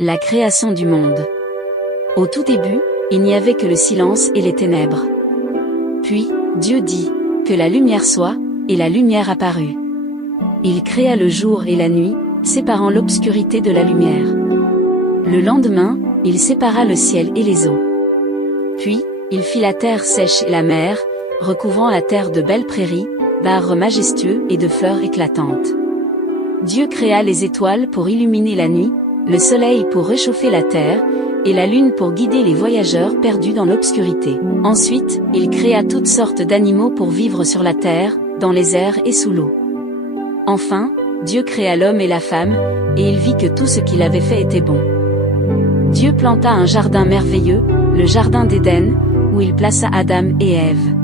La création du monde. Au tout début, il n'y avait que le silence et les ténèbres. Puis, Dieu dit, que la lumière soit, et la lumière apparut. Il créa le jour et la nuit, séparant l'obscurité de la lumière. Le lendemain, il sépara le ciel et les eaux. Puis, il fit la terre sèche et la mer, recouvrant la terre de belles prairies, d'arbres majestueux et de fleurs éclatantes. Dieu créa les étoiles pour illuminer la nuit, le soleil pour réchauffer la terre, et la lune pour guider les voyageurs perdus dans l'obscurité. Ensuite, il créa toutes sortes d'animaux pour vivre sur la terre, dans les airs et sous l'eau. Enfin, Dieu créa l'homme et la femme, et il vit que tout ce qu'il avait fait était bon. Dieu planta un jardin merveilleux, le jardin d'Éden, où il plaça Adam et Ève.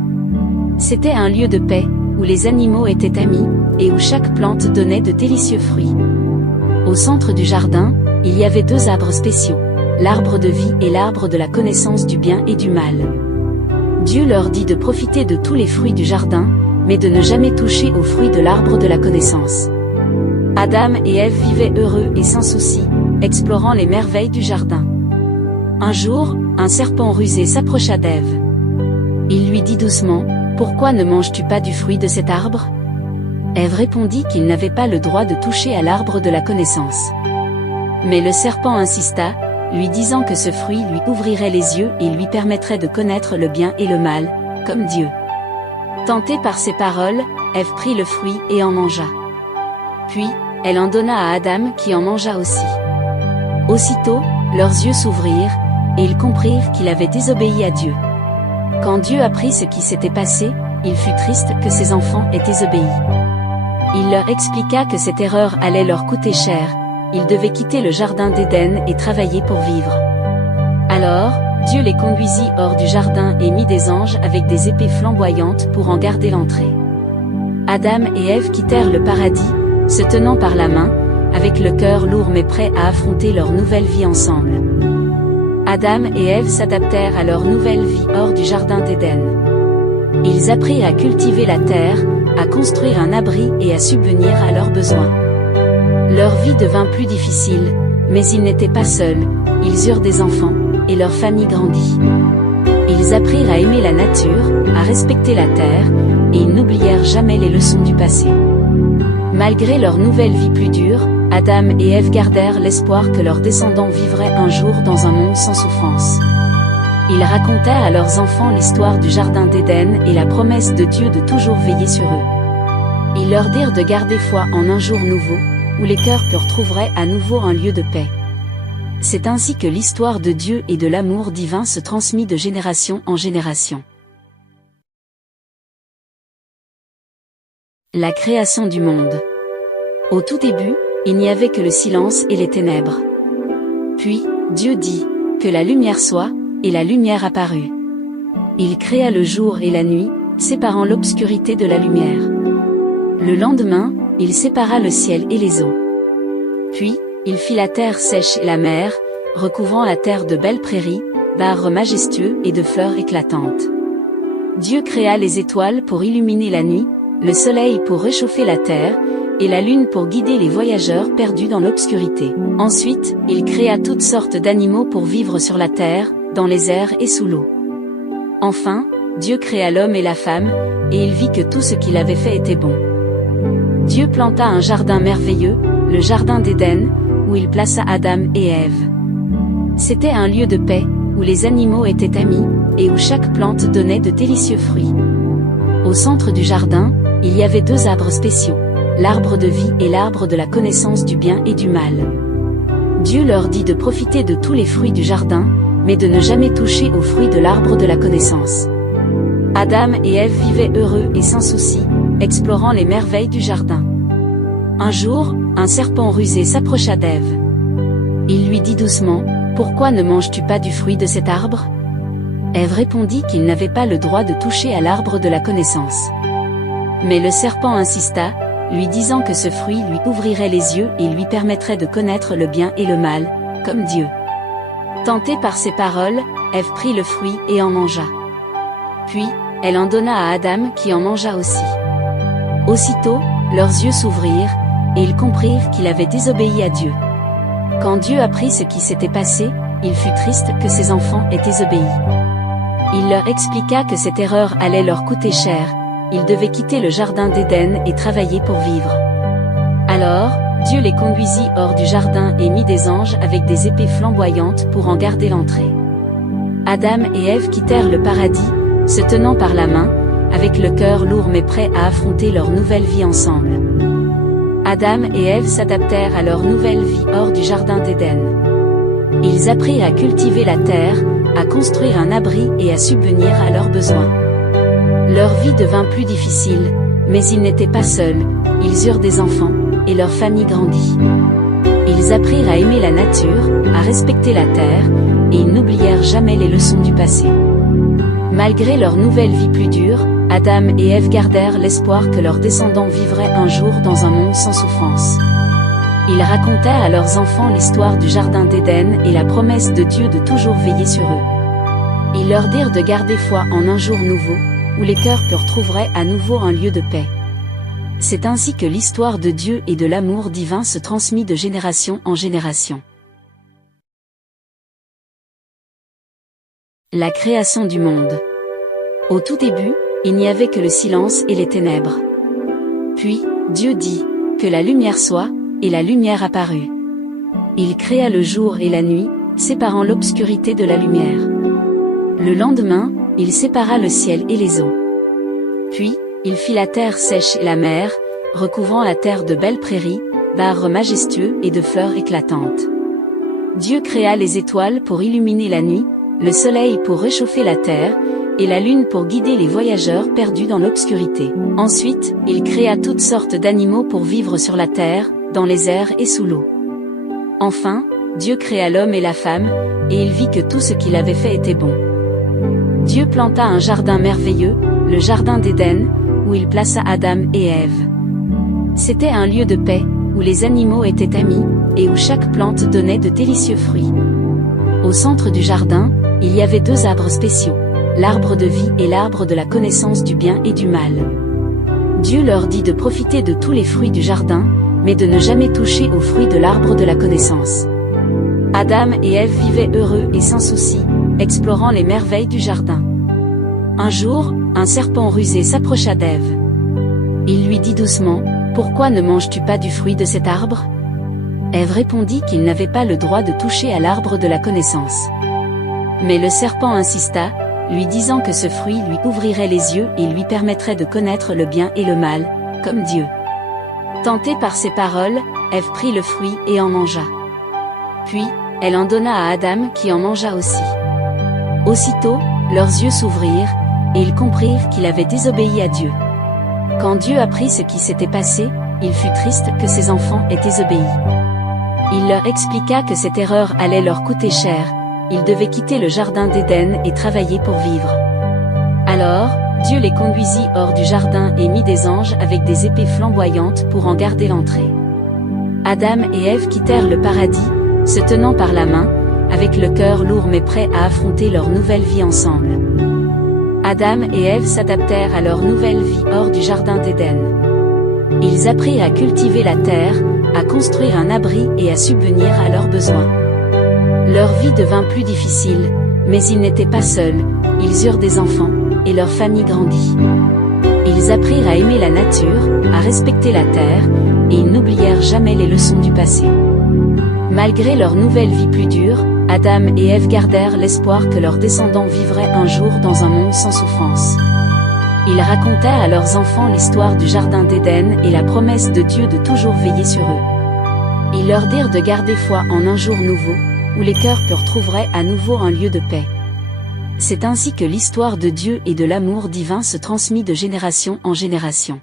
C'était un lieu de paix, où les animaux étaient amis, et où chaque plante donnait de délicieux fruits. Au centre du jardin, il y avait deux arbres spéciaux, l'arbre de vie et l'arbre de la connaissance du bien et du mal. Dieu leur dit de profiter de tous les fruits du jardin, mais de ne jamais toucher aux fruits de l'arbre de la connaissance. Adam et Ève vivaient heureux et sans souci, explorant les merveilles du jardin. Un jour, un serpent rusé s'approcha d'Ève. Il lui dit doucement, « Pourquoi ne manges-tu pas du fruit de cet arbre ?» Ève répondit qu'il n'avait pas le droit de toucher à l'arbre de la connaissance. Mais le serpent insista, lui disant que ce fruit lui ouvrirait les yeux et lui permettrait de connaître le bien et le mal, comme Dieu. Tentée par ces paroles, Ève prit le fruit et en mangea. Puis, elle en donna à Adam qui en mangea aussi. Aussitôt, leurs yeux s'ouvrirent, et ils comprirent qu'il avait désobéi à Dieu. Quand Dieu apprit ce qui s'était passé, il fut triste que ses enfants aient désobéi. Il leur expliqua que cette erreur allait leur coûter cher. Ils devaient quitter le jardin d'Éden et travailler pour vivre. Alors, Dieu les conduisit hors du jardin et mit des anges avec des épées flamboyantes pour en garder l'entrée. Adam et Ève quittèrent le paradis, se tenant par la main, avec le cœur lourd mais prêts à affronter leur nouvelle vie ensemble. Adam et Ève s'adaptèrent à leur nouvelle vie hors du jardin d'Éden. Ils apprirent à cultiver la terre, à construire un abri et à subvenir à leurs besoins. Leur vie devint plus difficile, mais ils n'étaient pas seuls, ils eurent des enfants, et leur famille grandit. Ils apprirent à aimer la nature, à respecter la terre, et ils n'oublièrent jamais les leçons du passé. Malgré leur nouvelle vie plus dure, Adam et Ève gardèrent l'espoir que leurs descendants vivraient un jour dans un monde sans souffrance. Ils racontèrent à leurs enfants l'histoire du jardin d'Éden et la promesse de Dieu de toujours veiller sur eux. Ils leur dirent de garder foi en un jour nouveau, où les cœurs purs trouveraient à nouveau un lieu de paix. C'est ainsi que l'histoire de Dieu et de l'amour divin se transmit de génération en génération. La création du monde. Au tout début, il n'y avait que le silence et les ténèbres. Puis, Dieu dit, « Que la lumière soit », et la lumière apparut. Il créa le jour et la nuit, séparant l'obscurité de la lumière. Le lendemain, il sépara le ciel et les eaux. Puis, il fit la terre sèche et la mer, recouvrant la terre de belles prairies, d'arbres majestueux et de fleurs éclatantes. Dieu créa les étoiles pour illuminer la nuit, le soleil pour réchauffer la terre, et la lune pour guider les voyageurs perdus dans l'obscurité. Ensuite, il créa toutes sortes d'animaux pour vivre sur la terre, dans les airs et sous l'eau. Enfin, Dieu créa l'homme et la femme, et il vit que tout ce qu'il avait fait était bon. Dieu planta un jardin merveilleux, le jardin d'Éden, où il plaça Adam et Ève. C'était un lieu de paix, où les animaux étaient amis, et où chaque plante donnait de délicieux fruits. Au centre du jardin, il y avait deux arbres spéciaux, l'arbre de vie et l'arbre de la connaissance du bien et du mal. Dieu leur dit de profiter de tous les fruits du jardin, mais de ne jamais toucher aux fruits de l'arbre de la connaissance. Adam et Ève vivaient heureux et sans souci, explorant les merveilles du jardin. Un jour, un serpent rusé s'approcha d'Ève. Il lui dit doucement, « Pourquoi ne manges-tu pas du fruit de cet arbre ?» Ève répondit qu'il n'avait pas le droit de toucher à l'arbre de la connaissance. Mais le serpent insista, lui disant que ce fruit lui ouvrirait les yeux et lui permettrait de connaître le bien et le mal, comme Dieu. Tentée par ces paroles, Ève prit le fruit et en mangea. Puis, elle en donna à Adam qui en mangea aussi. Aussitôt, leurs yeux s'ouvrirent, et ils comprirent qu'il avait désobéi à Dieu. Quand Dieu apprit ce qui s'était passé, il fut triste que ses enfants aient désobéi. Il leur expliqua que cette erreur allait leur coûter cher, ils devaient quitter le jardin d'Éden et travailler pour vivre. Alors, Dieu les conduisit hors du jardin et mit des anges avec des épées flamboyantes pour en garder l'entrée. Adam et Ève quittèrent le paradis, se tenant par la main, avec le cœur lourd mais prêts à affronter leur nouvelle vie ensemble. Adam et Ève s'adaptèrent à leur nouvelle vie hors du jardin d'Éden. Ils apprirent à cultiver la terre, à construire un abri et à subvenir à leurs besoins. Leur vie devint plus difficile, mais ils n'étaient pas seuls, ils eurent des enfants, et leur famille grandit. Ils apprirent à aimer la nature, à respecter la terre, et ils n'oublièrent jamais les leçons du passé. Malgré leur nouvelle vie plus dure, Adam et Ève gardèrent l'espoir que leurs descendants vivraient un jour dans un monde sans souffrance. Ils racontèrent à leurs enfants l'histoire du jardin d'Éden et la promesse de Dieu de toujours veiller sur eux. Ils leur dirent de garder foi en un jour nouveau, où les cœurs retrouveraient à nouveau un lieu de paix. C'est ainsi que l'histoire de Dieu et de l'amour divin se transmit de génération en génération. La création du monde. Au tout début, il n'y avait que le silence et les ténèbres. Puis, Dieu dit, que la lumière soit, et la lumière apparut. Il créa le jour et la nuit, séparant l'obscurité de la lumière. Le lendemain, il sépara le ciel et les eaux. Puis, il fit la terre sèche et la mer, recouvrant la terre de belles prairies, d'arbres majestueux et de fleurs éclatantes. Dieu créa les étoiles pour illuminer la nuit, le soleil pour réchauffer la terre, et la lune pour guider les voyageurs perdus dans l'obscurité. Ensuite, il créa toutes sortes d'animaux pour vivre sur la terre, dans les airs et sous l'eau. Enfin, Dieu créa l'homme et la femme, et il vit que tout ce qu'il avait fait était bon. Dieu planta un jardin merveilleux, le jardin d'Éden, où il plaça Adam et Ève. C'était un lieu de paix, où les animaux étaient amis, et où chaque plante donnait de délicieux fruits. Au centre du jardin, il y avait deux arbres spéciaux, l'arbre de vie et l'arbre de la connaissance du bien et du mal. Dieu leur dit de profiter de tous les fruits du jardin, mais de ne jamais toucher aux fruits de l'arbre de la connaissance. Adam et Ève vivaient heureux et sans souci, explorant les merveilles du jardin. Un jour, un serpent rusé s'approcha d'Ève. Il lui dit doucement, « Pourquoi ne manges-tu pas du fruit de cet arbre ?» Ève répondit qu'il n'avait pas le droit de toucher à l'arbre de la connaissance. Mais le serpent insista, lui disant que ce fruit lui ouvrirait les yeux et lui permettrait de connaître le bien et le mal, comme Dieu. Tentée par ces paroles, Ève prit le fruit et en mangea. Puis, elle en donna à Adam qui en mangea aussi. Aussitôt, leurs yeux s'ouvrirent, et ils comprirent qu'il avait désobéi à Dieu. Quand Dieu apprit ce qui s'était passé, il fut triste que ses enfants aient désobéi. Il leur expliqua que cette erreur allait leur coûter cher, ils devaient quitter le jardin d'Éden et travailler pour vivre. Alors, Dieu les conduisit hors du jardin et mit des anges avec des épées flamboyantes pour en garder l'entrée. Adam et Ève quittèrent le paradis, se tenant par la main, avec le cœur lourd mais prêts à affronter leur nouvelle vie ensemble. Adam et Ève s'adaptèrent à leur nouvelle vie hors du jardin d'Éden. Ils apprirent à cultiver la terre, à construire un abri et à subvenir à leurs besoins. Leur vie devint plus difficile, mais ils n'étaient pas seuls, ils eurent des enfants, et leur famille grandit. Ils apprirent à aimer la nature, à respecter la terre, et ils n'oublièrent jamais les leçons du passé. Malgré leur nouvelle vie plus dure, Adam et Ève gardèrent l'espoir que leurs descendants vivraient un jour dans un monde sans souffrance. Ils racontèrent à leurs enfants l'histoire du jardin d'Éden et la promesse de Dieu de toujours veiller sur eux. Ils leur dirent de garder foi en un jour nouveau, où les cœurs retrouveraient à nouveau un lieu de paix. C'est ainsi que l'histoire de Dieu et de l'amour divin se transmit de génération en génération.